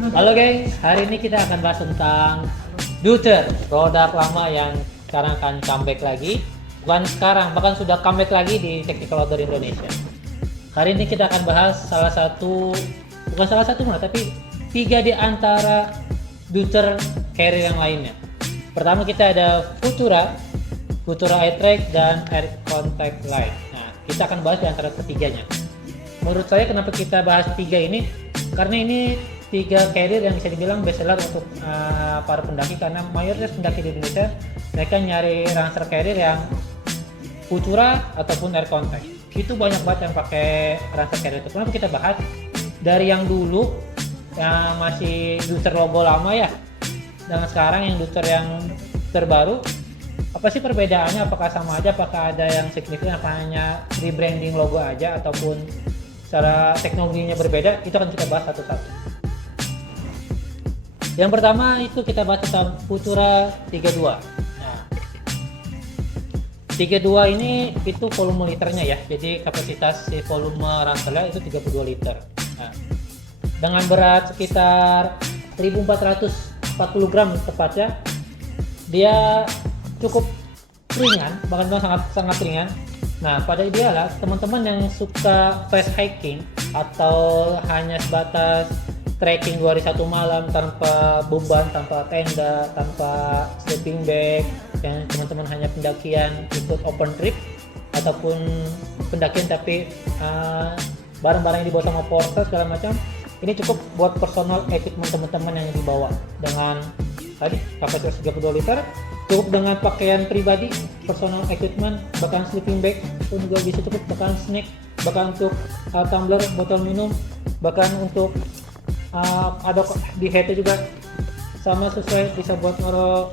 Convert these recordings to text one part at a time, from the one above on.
Halo guys, hari ini kita akan bahas tentang Duster, produk lama yang sekarang akan comeback lagi. Bukan sekarang, bahkan sudah comeback lagi di Technical Outdoor Indonesia. Hari ini kita akan bahas bukan salah satu malah, tapi 3 di antara Duster carrier yang lainnya. Pertama kita ada Futura Eye Track, dan Air Contact Light. Nah, kita akan bahas di antara ketiganya. Menurut saya kenapa kita bahas 3 ini? Karena ini 3 carrier yang bisa dibilang best seller untuk para pendaki, karena mayoritas pendaki di Indonesia mereka nyari Lancer carrier yang Futura ataupun Air Contact. Itu banyak banget yang pakai Lancer carrier itu. Kenapa kita bahas dari yang dulu yang masih Duster logo lama ya, dengan sekarang yang Duster yang terbaru, apa sih perbedaannya? Apakah sama aja? Apakah ada yang signifikan? Apa hanya rebranding logo aja ataupun secara teknologinya berbeda? Itu akan kita bahas satu-satu. Yang pertama itu kita bahas tentang Futura 32. Nah, 32 ini itu volume liternya ya. Jadi kapasitas si volume ranselnya itu 32 liter. Nah, dengan berat sekitar 1440 gram tepatnya, dia cukup ringan, bahkan sangat ringan. Nah, pada idealnya teman-teman yang suka fast hiking atau hanya sebatas trekking 2 hari 1 malam tanpa beban, tanpa tenda, tanpa sleeping bag, yang teman-teman hanya pendakian ikut open trip ataupun pendakian tapi barang-barang yang dibawa sama porter segala macam, ini cukup buat personal equipment teman-teman yang dibawa dengan tadi kapasitas 32 liter, cukup dengan pakaian pribadi, personal equipment, bahkan sleeping bag pun juga bisa cukup, bahkan snack, bahkan untuk tumbler, botol minum, bahkan untuk ada di headnya juga sama sesuai, bisa buat naruh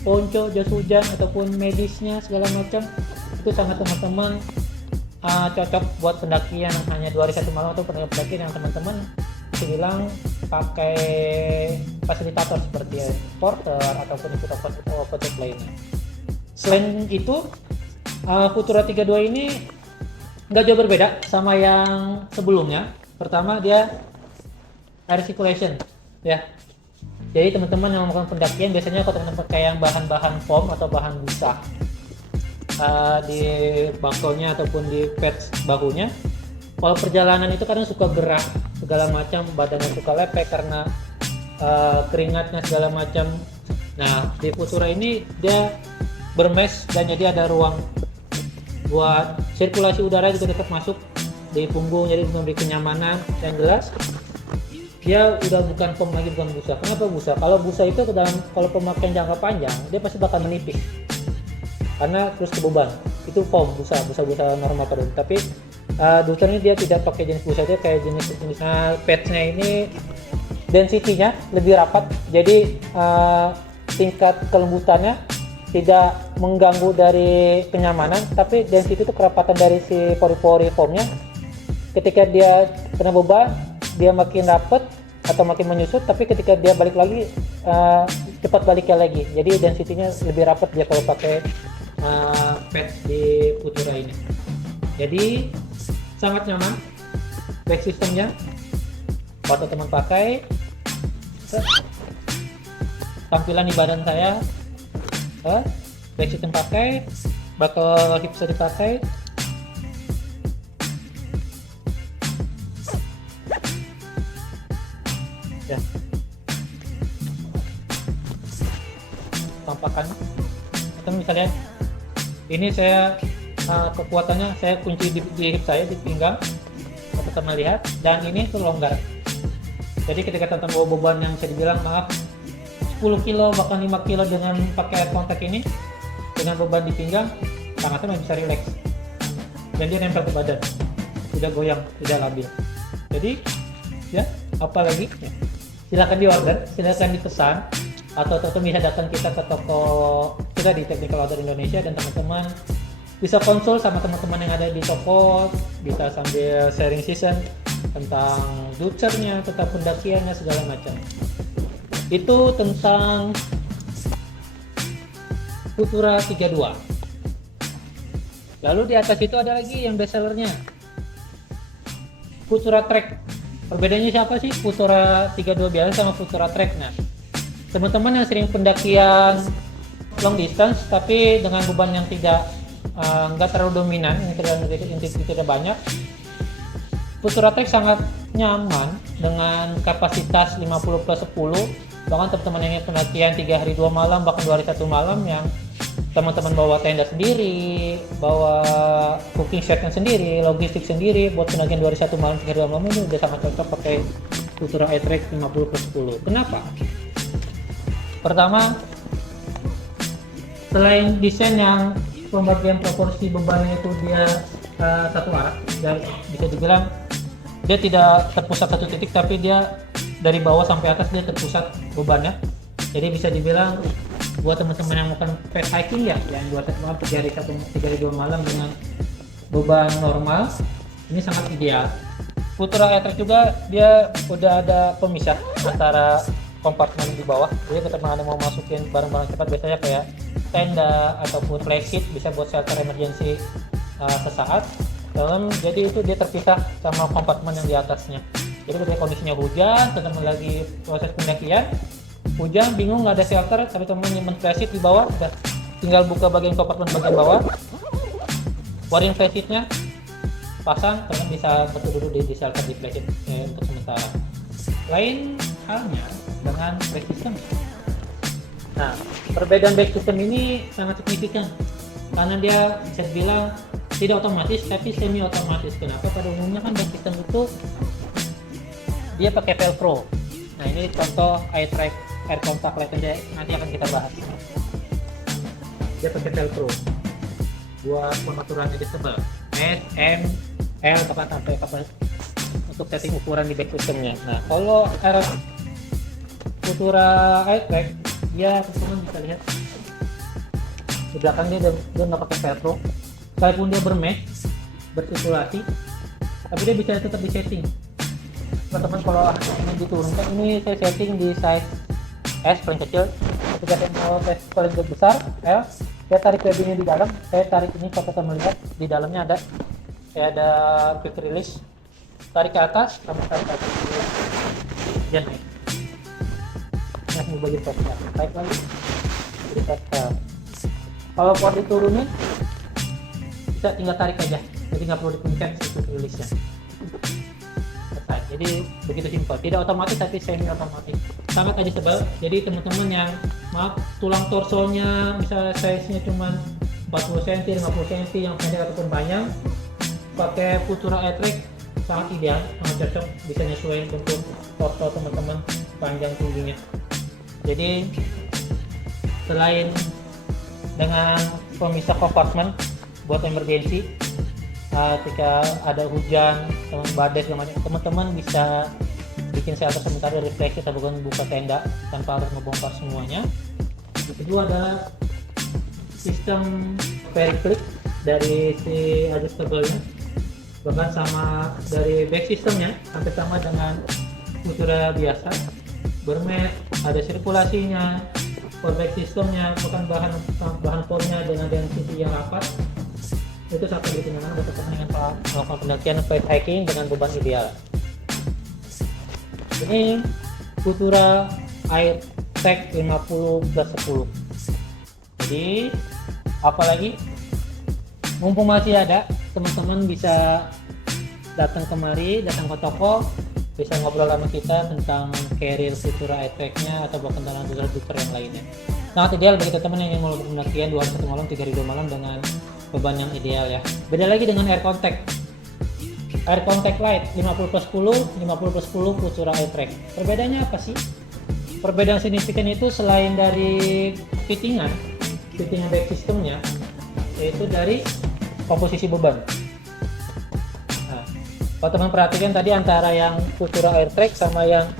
ponco, jas hujan ataupun medisnya segala macam. Itu sangat teman-teman cocok buat pendakian yang hanya 2 hari 1 malam atau pendakian yang teman-teman bilang pakai fasilitator seperti porter ataupun ikut open trip lainnya. Selain itu, Futura 32 ini nggak jauh berbeda sama yang sebelumnya. Pertama, dia air circulation ya. Jadi teman-teman yang melakukan pendakian biasanya kalau teman-teman pakai yang bahan-bahan foam atau bahan busa di bangkonya ataupun di pads bahunya, kalau perjalanan itu kadang suka gerak segala macam, badannya suka lepek karena keringatnya segala macam. Nah, di Futura ini dia bermesh dan jadi ada ruang buat sirkulasi udara juga tetap masuk di punggung, jadi memberi kenyamanan. Dan jelas dia udah bukan foam lagi, bukan busa. Kenapa busa? Kalau busa itu kalau pemakaian jangka panjang dia pasti bakal menipis karena terus kebeban. Itu foam, busa normal pada. Tapi Duster ini dia tidak pakai jenis busa, dia kayak jenis padsnya ini density-nya lebih rapat, jadi tingkat kelembutannya tidak mengganggu dari kenyamanan, tapi density itu kerapatan dari si pori-pori foamnya. Ketika dia kena beban, dia makin rapat atau makin menyusut, tapi ketika dia balik lagi cepat baliknya lagi. Jadi density-nya lebih rapat dia kalau pakai pads di Futura ini. Jadi sangat nyaman back systemnya. Waktu teman pakai, tampilan di badan saya, back system pakai, buckle hip bisa dipakai. Ya. Tampakannya atau misalnya ini saya kekuatannya saya kunci di hip saya, di pinggang, teman-teman lihat, dan ini tuh longgar. Jadi ketika teman-teman bawa beban yang bisa dibilang 10 kilo bahkan 5 kilo dengan pakai air contact ini, dengan beban di pinggang, tangannya bisa relax dan dia nempel ke badan, tidak goyang, tidak labil. Jadi ya, apalagi ya, silakan di order, silakan dipesan, atau bisa datang kita ke toko kita di Technical Outdoor Indonesia, dan teman-teman bisa konsul sama teman-teman yang ada di toko, bisa sambil sharing season tentang Dusternya, tentang pendakiannya segala macam. Itu tentang Futura 32. Lalu di atas itu ada lagi yang best sellernya, Futura Trek. Perbedaannya siapa sih Futura 32 biasa sama Futura Trek? Nah, teman-teman yang sering pendakian long distance tapi dengan beban yang nggak terlalu dominan, yang tidak banyak, Futura Trek sangat nyaman dengan kapasitas 50 plus 10. Bahkan teman-teman yang pendakian 3 hari 2 malam, bahkan 2 hari 1 malam, yang teman-teman bawa tenda sendiri, bawa cooking setnya sendiri, logistik sendiri, buat pendakian 2 hari 1 malam, 3 hari 2 malam, ini udah sangat cocok pakai Futura iTrek 50 plus 10. Kenapa? Pertama, selain desain yang pembagian proporsi bebannya itu dia satu arah, dan bisa dibilang dia tidak terpusat satu titik, tapi dia dari bawah sampai atas dia terpusat bebannya. Jadi bisa dibilang buat teman-teman yang melakukan fast hiking ya, yang 2 malam 3 hari 2 malam dengan beban normal, ini sangat ideal. Futura iTrek juga dia udah ada pemisah antara kompartemen di bawah, jadi ketika ada mau masukin barang-barang cepat biasanya kayak tenda ataupun flashkit, bisa buat shelter emergency sesaat. Jadi itu dia terpisah sama kompartemen yang di atasnya. Jadi ketika kondisinya hujan, teman-teman lagi proses pendakian, hujan bingung nggak ada shelter, tapi teman nyimpen flashkit di bawah, udah tinggal buka bagian kompartemen bagian bawah, keluarin flashkitnya, pasang, teman bisa berteduh di shelter di flashkit untuk sementara. Lain halnya dengan back system. Nah, perbedaan back system ini sangat signifikan karena dia bisa dibilang tidak otomatis tapi semi otomatis. Kenapa? Pada umumnya kan back system itu dia pakai velcro. Nah, ini contoh iTrek Air Contact Light aja, nanti akan kita bahas. Dia pakai velcro buat pengaturan jadi tebal, S, M, L, bahkan sampai kapan untuk setting ukuran di back systemnya. Nah, kalau Futura iTrek dia teman-teman bisa lihat di belakang dia nggak pakai velcro, sekalipun dia bermesh bersirkulasi, tapi dia bisa tetap di setting. Teman-teman kalau ini diturunkan, ini saya setting di size S paling kecil, ketika saya mau tes paling besar L, saya tarik webbingnya di dalam, saya tarik ini kalau kita melihat di dalamnya ada quick release, tarik ke atas, kamu tarik ke atas, dan naik. Nah, ini bagian topnya, tarik lagi, jadi test. Kalau mau diturunin, bisa tinggal tarik aja, jadi nggak perlu dipencet quick release-nya. Jadi begitu simpel, tidak otomatis tapi semi otomatis, sangat adjustable. Jadi teman-teman yang tulang torsonya misalnya size nya cuma 40 cm, 50 cm, yang pendek ataupun panjang, pakai Futura iTrek sangat ideal, sangat cocok, bisa nyesuaiin bentuk torso teman-teman, panjang tingginya. Jadi selain dengan pemisah kompartemen buat emergency, ketika ada hujan, badai segala macam, teman-teman bisa bikin shelter sementara dari flashkit ataupun buka tenda tanpa harus ngebongkar semuanya. Yang kedua adalah sistem very click dari si adjustable-nya, bahkan sama dari back systemnya hampir sama dengan Futura biasa, bermesh, ada sirkulasinya, for back systemnya, bahkan bahan formnya dengan density yang rapat. Itu satu gitu memang untuk kepentingan melakukan pendakian fast hiking dengan beban ideal. Ini Futura iTrek 50 plus 10. Jadi apalagi mumpung masih ada, teman-teman bisa datang kemari, datang ke toko, bisa ngobrol sama kita tentang carrier Futura iTrek-nya atau bahkan tentang duper yang lainnya. Sangat ideal bagi teman-teman yang ingin melakukan pendakian 2 hari 1 malam, 3 hari 2 malam dengan beban yang ideal ya. Beda lagi dengan Air Contact Light 50 plus 10, 50 plus 10 Futura iTrek. Perbedaannya apa sih? Perbedaan signifikan itu selain dari fittingan back systemnya, yaitu dari komposisi beban. Nah, kalau teman perhatikan tadi antara yang Futura iTrek sama yang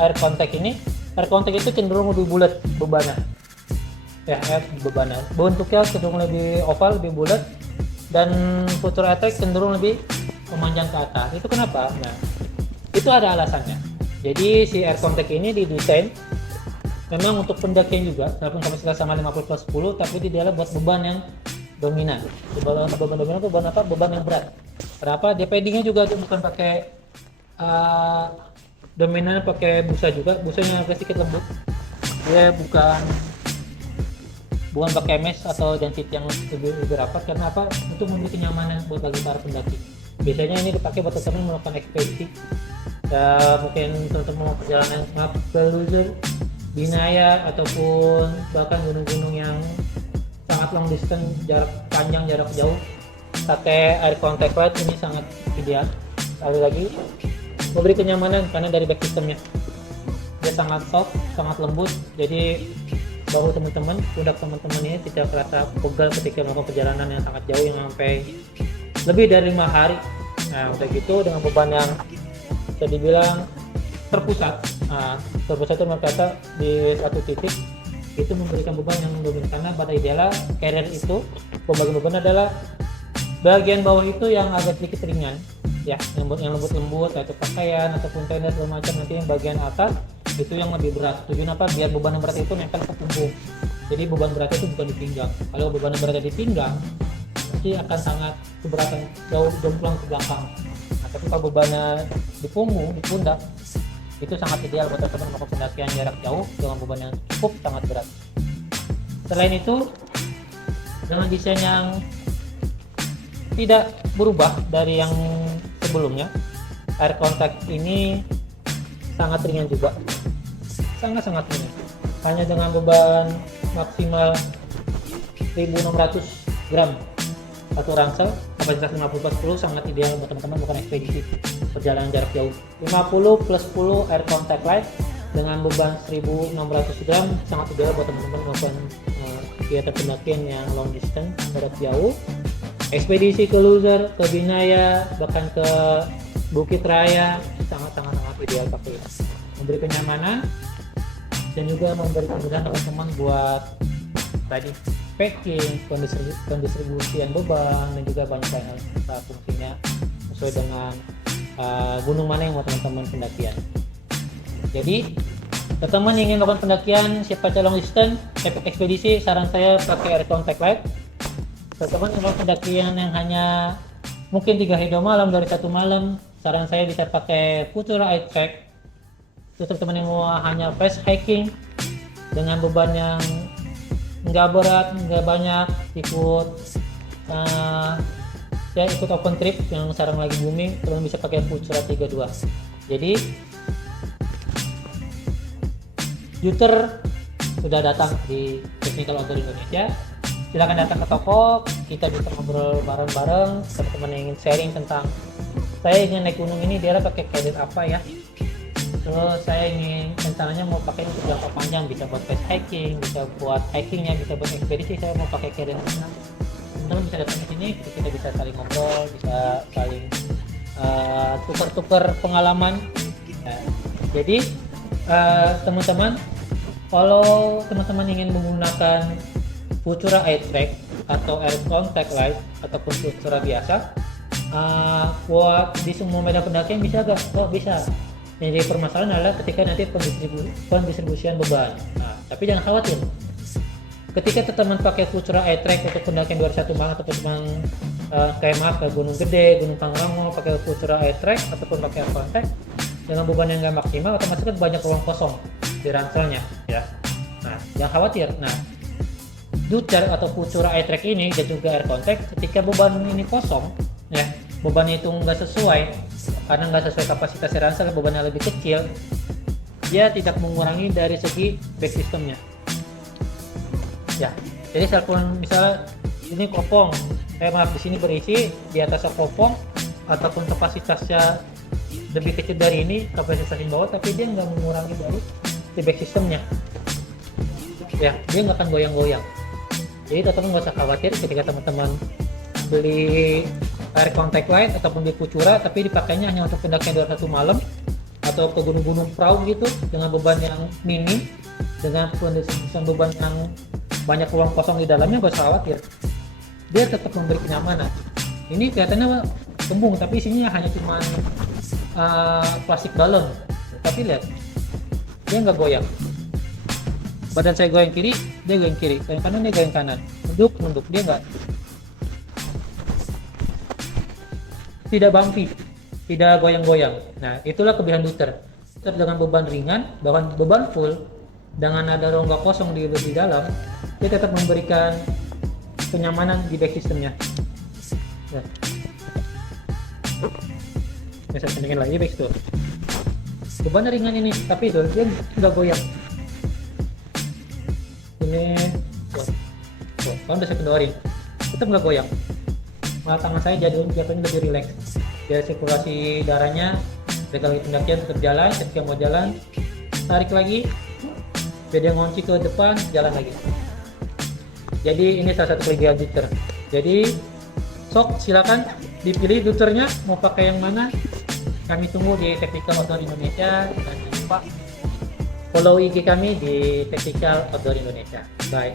Air Contact ini, Air Contact itu cenderung lebih bulat bebannya. Bebannya bentuknya cenderung lebih oval, lebih bulat, dan Futura iTrek cenderung lebih memanjang ke atas. Itu kenapa? Nah, itu ada alasannya. Jadi si Air Contact ini didesain memang untuk pendakian juga, walaupun kapasitas sama 50 plus 10, tapi dia buat beban yang dominan. Beban dominan itu beban apa? Beban yang berat. Kenapa? Dia paddingnya juga bukan pakai uh, dominan pakai busa juga, busanya agak sedikit lembut. Dia bukan pakai mesh atau density yang lebih rapat. Karena apa? Untuk memberi kenyamanan buat bagi para pendaki. Biasanya ini dipakai buat teman-teman melakukan ekspedisi. Mungkin teman-teman mau perjalanan ke Loser, Binaya, ataupun bahkan gunung-gunung yang sangat long distance, jarak panjang, jarak jauh, pakai air contact light ini sangat ideal. Sekali lagi, memberi kenyamanan karena dari back systemnya dia sangat soft, sangat lembut, jadi bahu teman-teman, pundak teman-teman ini tidak terasa pegal ketika melakukan perjalanan yang sangat jauh yang sampai lebih dari 5 hari. Nah, udah gitu dengan beban yang bisa dibilang terpusat. Terpusat itu berkata di satu titik itu memberikan beban yang dominan, karena pada idealnya carrier itu pembagian beban adalah bagian bawah itu yang agak sedikit ringan ya, yang lembut-lembut yaitu pakaian ataupun tenda segala macam. Nanti yang bagian atas itu yang lebih berat. Tujuan apa? Biar beban yang berat itu nempel ke punggung. Jadi beban berat itu bukan di pinggang. Kalau beban yang berat di pinggang pasti akan sangat keberatan, jauh jomplang ke belakang. Nah, tapi kalau bebannya di punggung, di pundak, itu sangat ideal buat teman-teman melakukan pendakian jarak jauh dengan beban yang cukup sangat berat. Selain itu, dengan desain yang tidak berubah dari yang sebelumnya, air contact ini sangat ringan juga, sangat ringan, hanya dengan beban maksimal 1600 gram satu ransel, kapasitas 50/10, sangat ideal buat teman-teman melakukan ekspedisi perjalanan jarak jauh. 50 plus 10 air contact light dengan beban 1600 gram sangat ideal buat teman-teman melakukan kegiatan pendakian yang long distance, jarak jauh, ekspedisi ke Loser, ke Binaya, bahkan ke Bukit Raya, sangat ideal pakai. Memberi kenyamanan dan juga memberi kemudahan teman-teman buat tadi packing, pendistribusian beban, dan juga banyak hal fungsinya sesuai dengan gunung mana yang mau teman-teman pendakian. Jadi teman-teman ingin melakukan pendakian siapa long distance, ekspedisi, saran saya pakai air contact light. Teman-teman melakukan pendakian yang hanya mungkin 3 hari 2 malam dari 1 malam, saran saya bisa pakai Futura Air Track. Untuk teman-teman yang mau hanya fast hiking dengan beban yang nggak berat, nggak banyak, ikut open trip yang sekarang lagi booming, teman bisa pakai Futura 32. Jadi Juter sudah datang di Technical Outdoor Indonesia. Silakan datang ke toko, kita bisa ngobrol bareng-bareng. Teman-teman yang ingin sharing tentang saya ingin naik gunung ini, dia pakai carrier apa ya, terus saya ingin rencananya mau pakai untuk jangka panjang, bisa buat fast hiking, bisa buat hikingnya, bisa buat ekspedisi, saya mau pakai carrier mana. Teman-teman bisa datang ke sini, kita bisa saling ngobrol, bisa saling tukar-tukar pengalaman. Nah, jadi teman-teman, kalau teman-teman ingin menggunakan Futura Air Track atau Air Contact Light ataupun Futura biasa, buat di semua medan pendakian bisa gak? Oh bisa. Jadi permasalahan adalah ketika nanti pendistribusian beban. Nah, tapi jangan khawatir. Ketika teman-teman pakai Futura Air Track untuk pendakian 21 malam ataupun memang kayak ke Gunung Gede, Gunung Pangrango pakai Futura Air Track ataupun pakai Air Contact dengan beban yang nggak maksimal, otomatis kan banyak ruang kosong di ranselnya ya. Nah, jangan khawatir. Nah, Juter atau Futura Air Track ini dan juga Air Contact, ketika beban ini kosong ya, bebannya itu nggak sesuai karena nggak sesuai kapasitas ransel, bebannya lebih kecil, dia tidak mengurangi dari segi back systemnya ya. Jadi misalnya ini kopong, di sini berisi, di atasnya kopong ataupun kapasitasnya lebih kecil dari ini, kapasitas di bawah, tapi dia nggak mengurangi dari si back systemnya ya, dia nggak akan goyang-goyang. Jadi teman-teman nggak usah khawatir ketika teman-teman beli air contact light ataupun di Futura tapi dipakainya hanya untuk pendakian 21 malam atau ke gunung-gunung perahu gitu dengan beban yang minim, dengan pendistribusian beban yang banyak ruang kosong di dalamnya, nggak usah khawatir, dia tetap memberi kenyamanan. Ini kelihatannya kembung tapi isinya hanya cuma plastik balon, tapi lihat dia nggak goyang. Badan saya goyang kiri, dia goyang kiri, goyang kanan, dia goyang kanan, nunduk, dia nggak, tidak bumpy tidak goyang-goyang. Nah, itulah kelebihan Luther. Luther dengan beban ringan, bahkan beban full, dengan ada rongga kosong di dalam, dia tetap memberikan kenyamanan di back sistemnya. Ya. Saya kencengin lagi back tuh. Beban ringan ini, tapi itu dia nggak goyang. Ini, kalau udah saya kendorin, tetap nggak goyang. Malah tangan saya jatuhnya lebih rileks. Biar sirkulasi darahnya, regal pendakian tetap jalan. Ketika mau jalan, tarik lagi, jadi ngunci ke depan, jalan lagi. Jadi ini salah satu kelebihan Luther. Jadi sok silakan dipilih Luthernya mau pakai yang mana. Kami tunggu di Tactical Outdoor Indonesia, dan jangan lupa follow IG kami di Tactical Outdoor Indonesia. Bye.